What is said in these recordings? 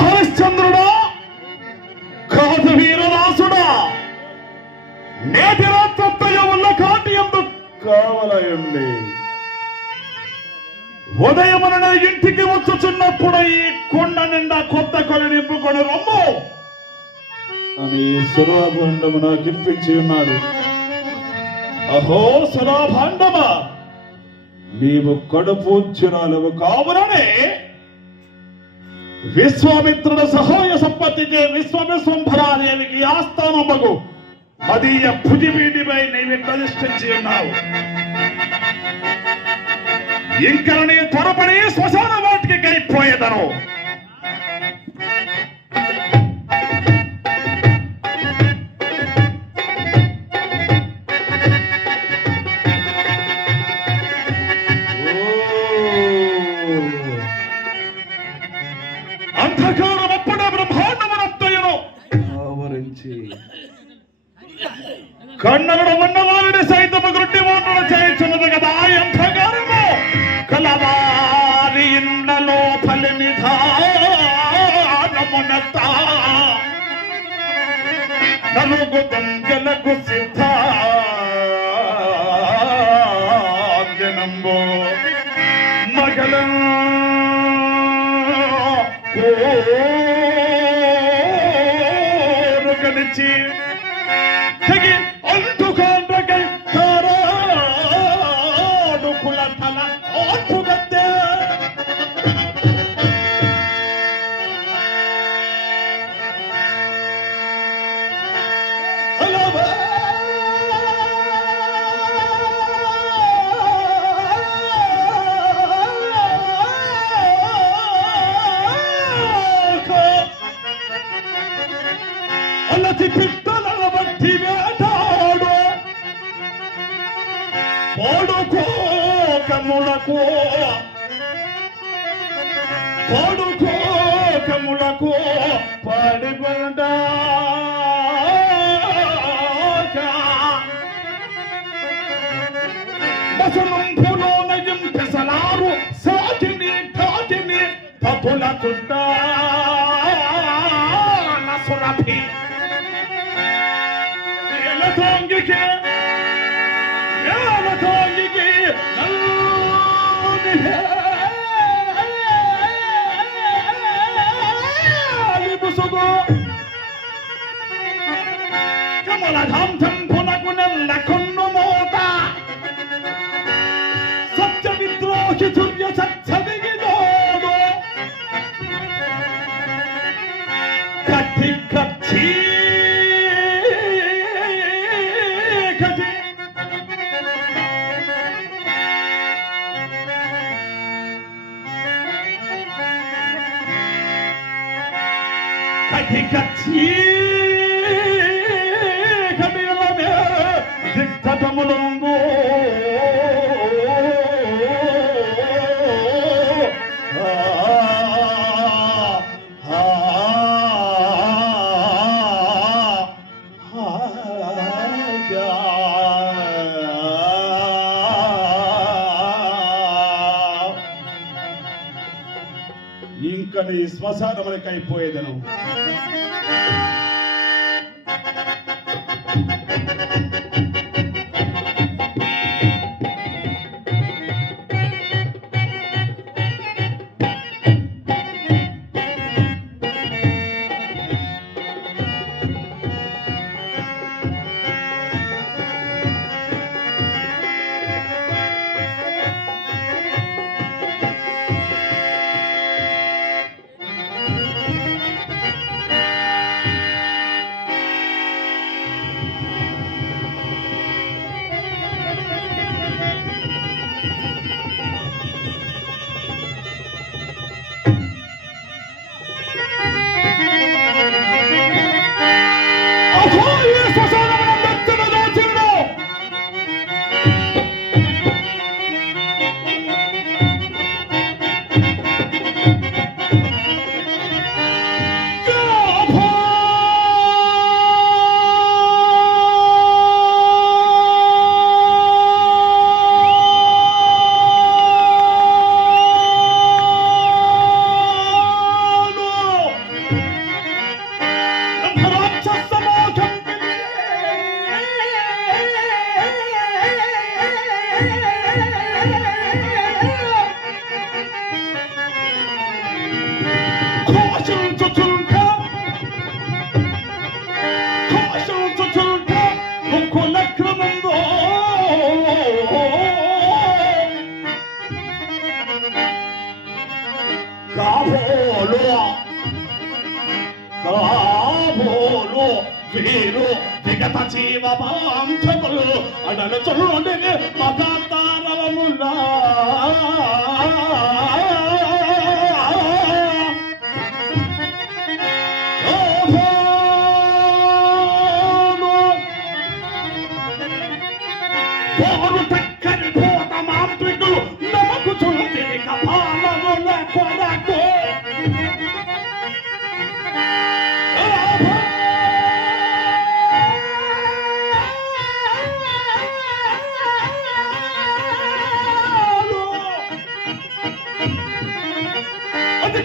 హరిశ్చంద్రుడా కాదు వీరదాసుడా నేటి రాత్రత్తయ్య ఉన్న కాటి ఎందు కావలయండి. ఉదయమున ఇంటికి వచ్చుచున్నప్పుడు ఈ కొండ నిండా కొత్త కొలు నింపుకొని రమ్ము. అని సురాభాండము నాకు ఇప్పించి ఉన్నాడు. అహో సురాభాండమా నీవు కడుపూజ్యురాలవు కావుననే విశ్వామిత్రుల సహాయ సంపత్తికి విశ్వవిశ్వంభరాదేవికి ఆస్థానమగు మదీయ భుజివీటిపై నీవి ప్రతిష్ఠించి ఉన్నావు. ఇంక నీ త్వరపడి శ్మశాన వాటికి కైపోయేదను tongyuke Yama tongyuke Naloo కటి కచ్చి కటిలమే దిగ్ధటములంగు ఇంకా నీ శ్మశానములకి అయిపోయేదను కాబోలు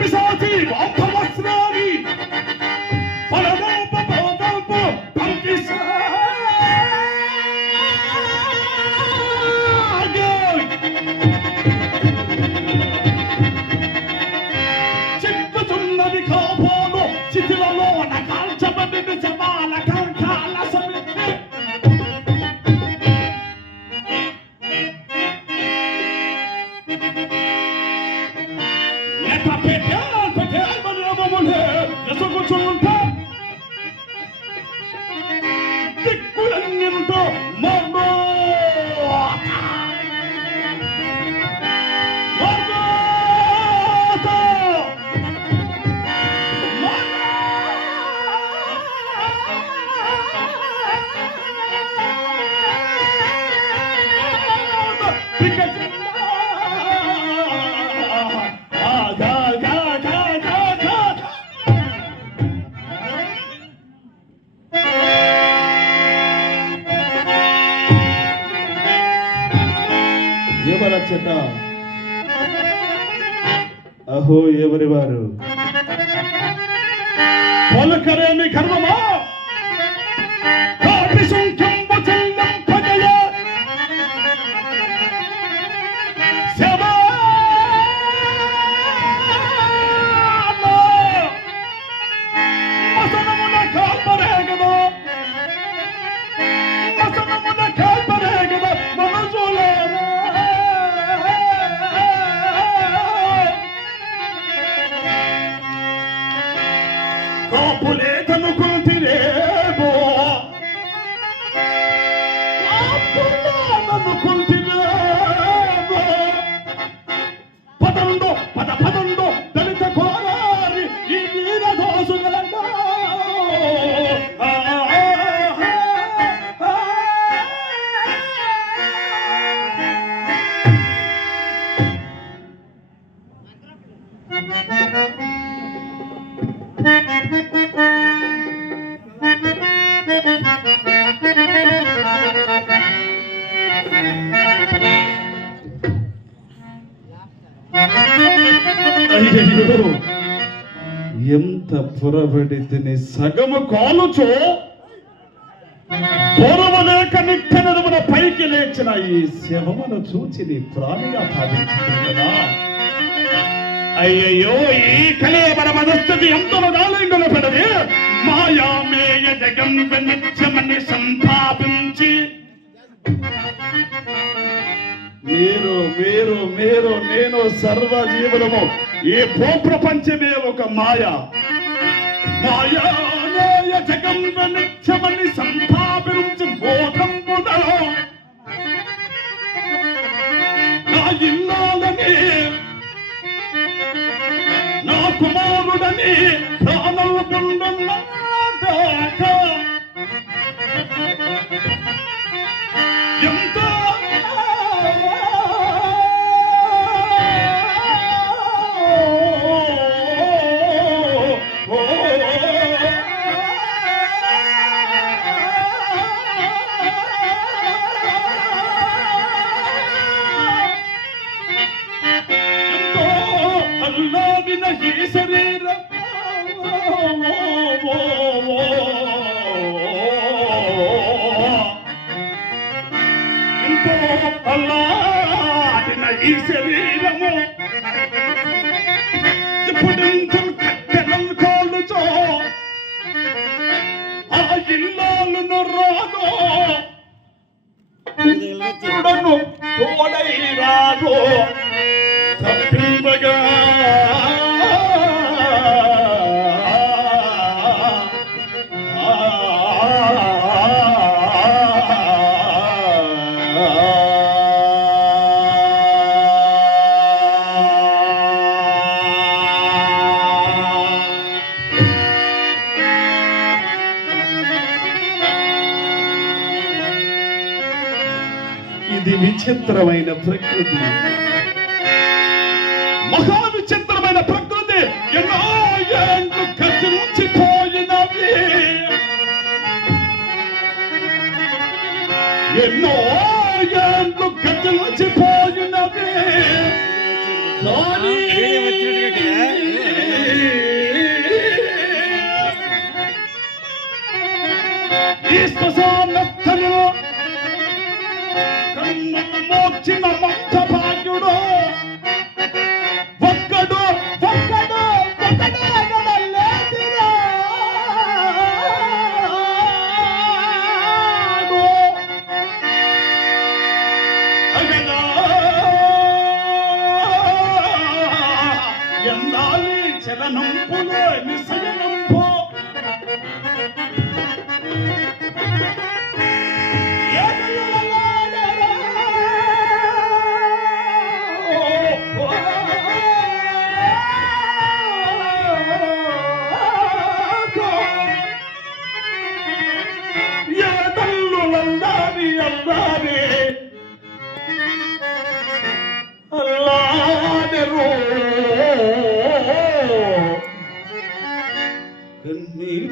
అది పిశాచి ఎంత పురబడి తిని సగము కాలుచో పొరవలేక నిత్యనరుమున పైకి లేచిన ఈ శవమును చూచి నీ ప్రాణిగా భావించుకున్నా అయ్యయ్యో ఈ కలేబర మనస్థితి ఎంతలో నాలింగులు పెడది? మాయామేయ జగంబ నిత్యమని సంపాదించి మీరు మీరు మీరు నేను సర్వ జీవులము ఈ భూప్రపంచమే ఒక మాయ. మాయాలయ జగం నిత్యమని సంపాదించి బోధంబుదలో. నా ఇల్లాలని నా కుమారుడని ప్రాణలు విచిత్రమైన ప్రకృతి. మహా విచిత్రమైన ప్రకృతి. ఎన్నో ఏండ్లు కత్తిరించిపోయినవి. ఎన్నో ఏండ్లు కత్తిరించిపోయినవి. ఈ శ్మశానస్థలిలో స్థలిలో ni mo ti ma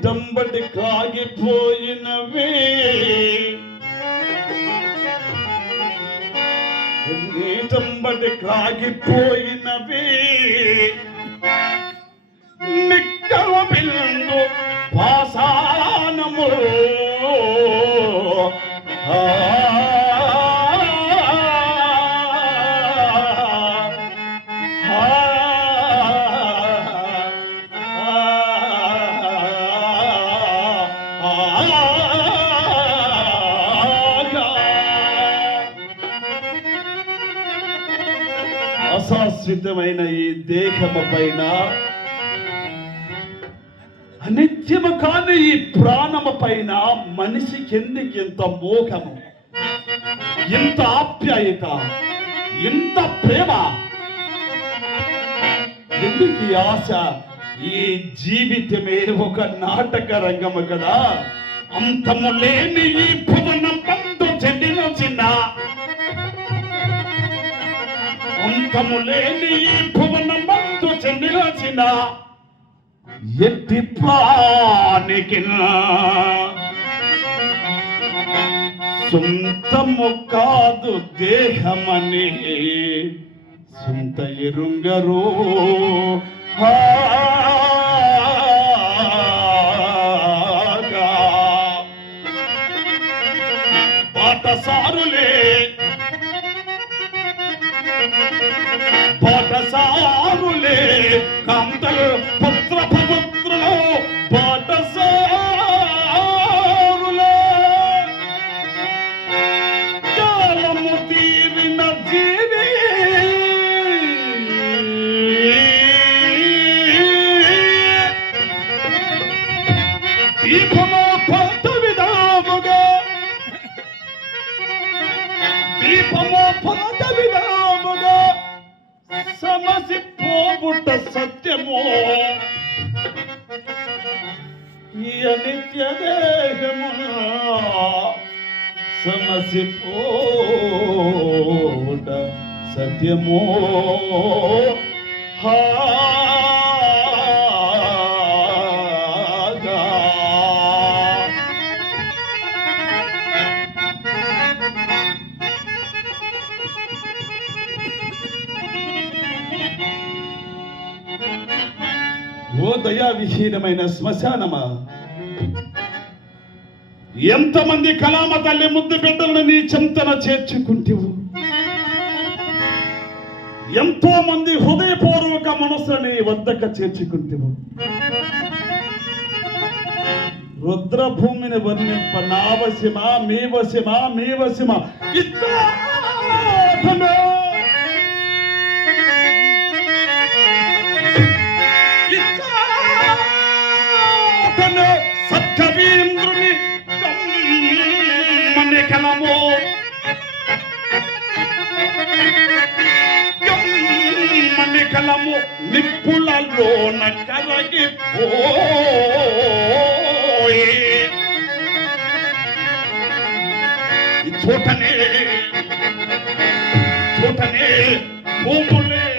దంబటి కాగిపోయినవి నీ కన్నీటంబటి కాగిపోయినవి నిమిత్తమైన ఈ దేహము పైన అనిత్యము కాని ఈ ప్రాణము పైన మనిషికి ఎందుకు ఇంత మోహము ఇంత ఆప్యాయత ఇంత ప్రేమ. ఎందుకు ఈ ఆశ? ఈ జీవితమే ఒక నాటక రంగము కదా. అంతము లేని ఈ భువనం పండు చెందిన చిన్న అంతము లేని ఈ భువనం మందు చెందిన ఎట్టి ప్రాణికి సొంతము కాదు దేహమని సొంత ఎరుంగరు పోట సాగులే. కాంతలు పుత్ర సత్యము ఈ అనిత్య దేహము సమసి పోట సత్యమో. హా దయావిహీనమైన దయా విహీనమైన శ్మశానమా? ఎంతమంది కలామ తల్లి ముద్దు బిడ్డలను నీ చెంతన చేర్చుకుంటేవు? ఎంతో మంది హృదయపూర్వక మనసుని వద్దక చేర్చుకుంటేవు? రుద్రభూమిని వర్ణింప నా వశమా మీ వశమా మీ వశమా? ఇస్తాను కమ్మని కలము నిప్పులలోన కరగిపోయి చూటనే చోటనే వెంటనే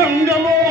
Gangamon.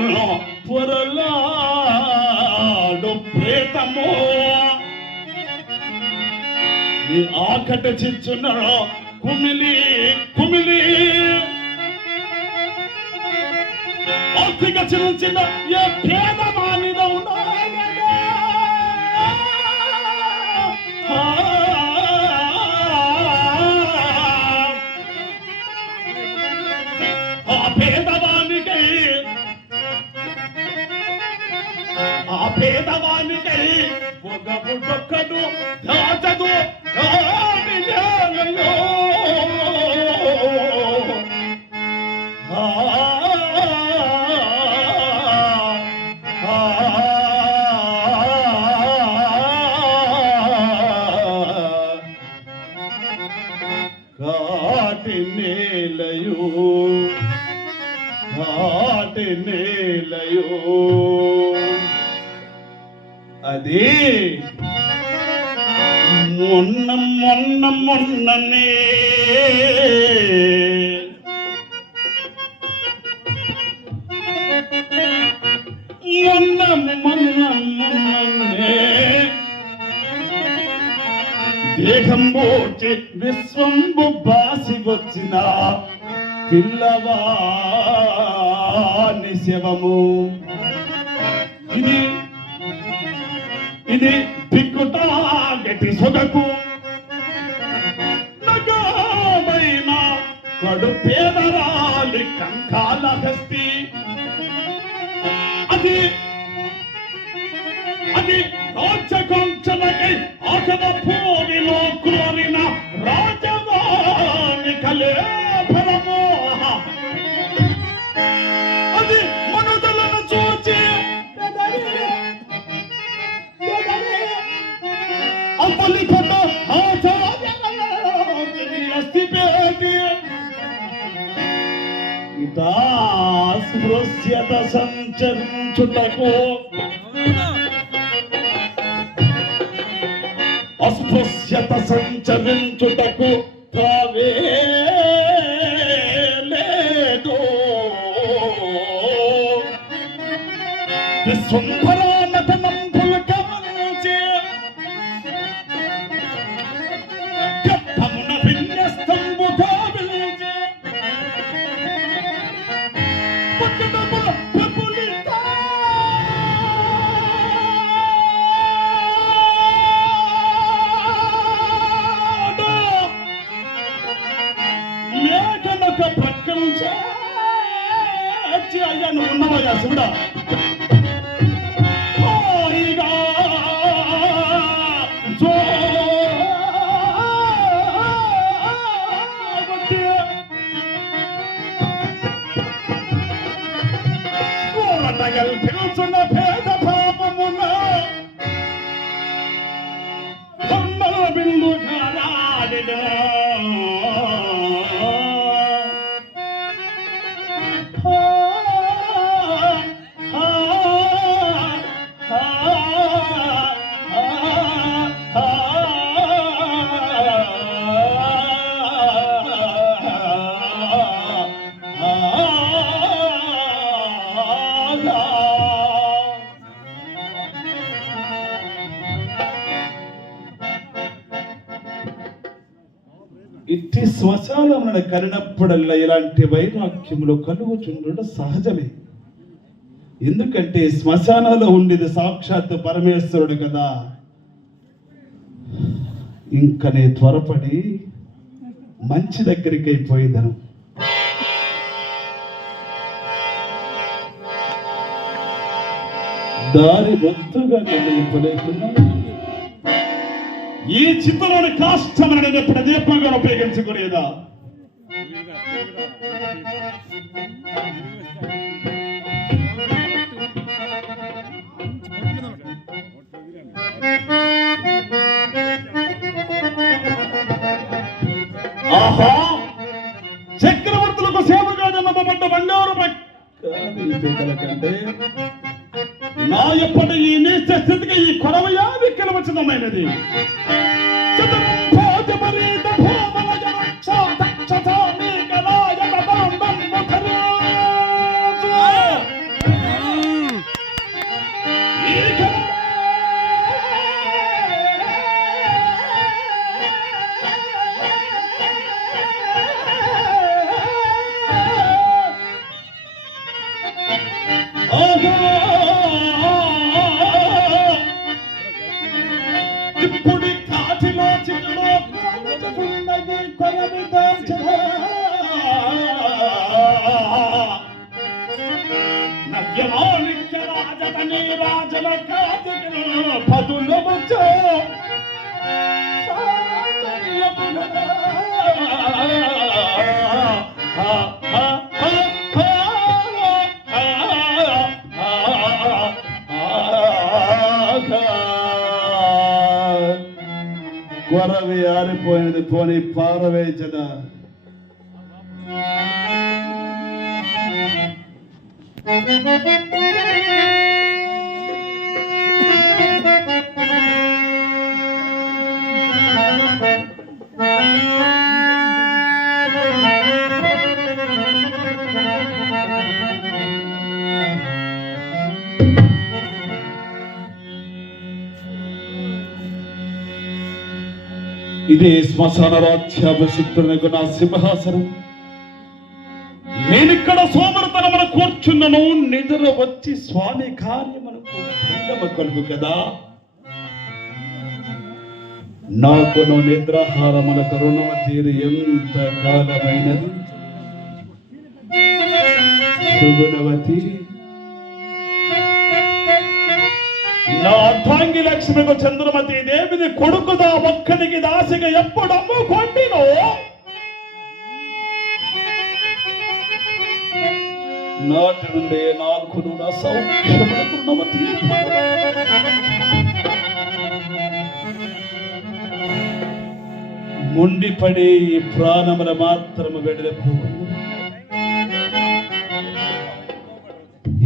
పొరలో పొరలాడు ప్రేతము. ఈ ఆకట చిచ్చున కుమిలి కుమిలి. ఆర్థిక చిన్న చిన్న ఏ పేదమానిద ఆ పేదవానికై ఆ పేదవానికై ఒక బుడ్డొక్కడు దాచదు దేహం విశ్వంబు బాసి వచ్చిన పిల్లవాని శవము. ఇది ఇది పిక్కుటాగటి సొగకు. నగమైన కడు పేదరాలి కంకాల హస్తి. అది అది రాజకాంక్షలకై ఆకద పూ స్పృశ్యత సంచరించుటకు అస్పృశ్యత సంచరించుటకు తావే లేదు విశ్వంభర శ్మశానములను కరినప్పుడల్లా ఇలాంటి వైరాగ్యములు కలుగుచుండడం సహజమే. ఎందుకంటే శ్మశానంలో ఉండేది సాక్షాత్ పరమేశ్వరుడు కదా. ఇంకనే త్వరపడి మంచి దగ్గరికి అయిపోయేదను దారి మొత్తుగా నిర్ణయింపలేకున్నాను ఈ చిత్తలోని కాష్టమని నేను ఎప్పుడు ఉపయోగించుకునేదా? ఆహా! చక్రవర్తులకు సేవగా జన్మపడ్డ బంగారు కంటే నా ఎప్పటి ఈ నీచ స్థితికి ఈ కొరవయా విక్కలవచనమైనది చతుర్భోజపరీత పోయినది పోని పారవేచదా శ్మశాన రాజ్యాభిషిక్తునకు నా సింహాసనం. నేనిక్కడ సోమరతనమున కూర్చున్నను నిద్ర వచ్చి స్వామి కార్యమునకు భంగమ కలుగు కదా. నాకును నిద్రాహారములకు రుణము తీరు ఎంత కాలమైనది? సుగుణవతి నా అర్థాంగి లక్ష్మికు చంద్రమతి దేవిని కొడుకుదా ఒక్కడికి దాసిగా ఎప్పుడు అమ్ముకొండినో? నాటి నుండే నాకును నా సౌఖ్యములకు ముండిపడి ఈ ప్రాణముల మాత్రము వెడలపు.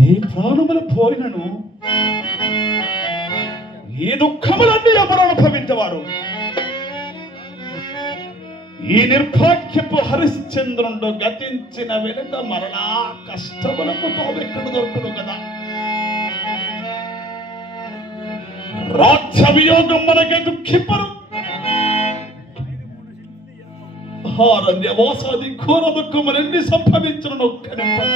ఈ ప్రాణములు పోయినను? ఈ దుఃఖములన్నీ ఎవరు అనుభవించేవారు? ఈ నిర్భాగ్యపు హరిశ్చంద్రుండు గతించిన వెనుక మరలా కష్టములకు తోబెక్కడ దొరకదు కదా? రాజ్య వియోగం మనకే దుఃఖిప్పరు హారణ్యవాసాది ఘోర దుఃఖములెన్ని సంభవించను కనిపరు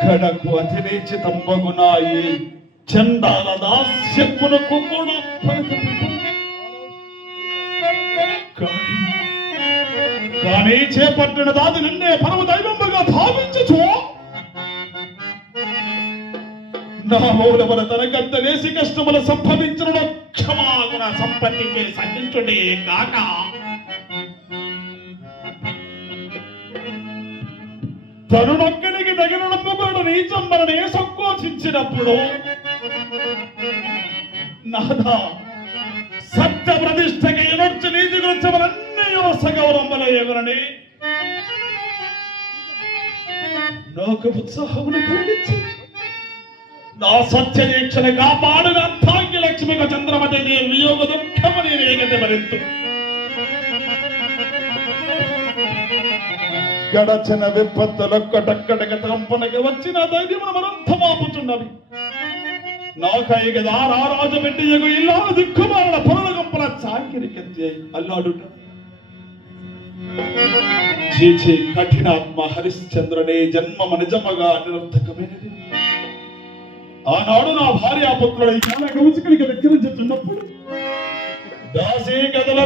కడకు అతిరేచితంబగునా ఈ చండాల దాస్యమునకు కూడా కానీ- చేపట్టిన దాది నిన్నే పరమ దైవముగా భావించచ్చు నా తన తనకంత వేసి కష్టములు సంభవించడం క్షమాగుణ సంపత్తికి సహించుడే కాక తరుణొక్కడికి తగిన నమ్మకుడు నీచమ్మని సంకోచించినప్పుడు నాదా సత్య ప్రతిష్టకి ఎనర్చి నీతి గురించి మరన్నయో సగౌరమ్మలయ్యగునని నాకు ఉత్సాహమును కలిగించి నా సత్య దీక్షను కాపాడుగా అర్థాంగి లక్ష్మిక చంద్రమతి దేవి దుఃఖము దుఃఖమని రేగతి మరింతు గడచిన విపత్తులొక్కటక్కడికి తంపనకి వచ్చిన ధైర్యమును మరంత మాపుచున్నవి నాకై కదా రారాజు వెండియగు ఇల్లాలు దిక్కుమాలిన పొరల గంపల చాకిరికెత్తి అల్లాడుట. చీచి కఠినాత్మ హరిశ్చంద్రుడే జన్మమ నిజమగా నిరర్థకమైనది. ఆనాడు నా భార్యాపుత్రుడు ఈ కాల కౌచికడికి వెక్కిరించుతున్నప్పుడు దాసీ కథల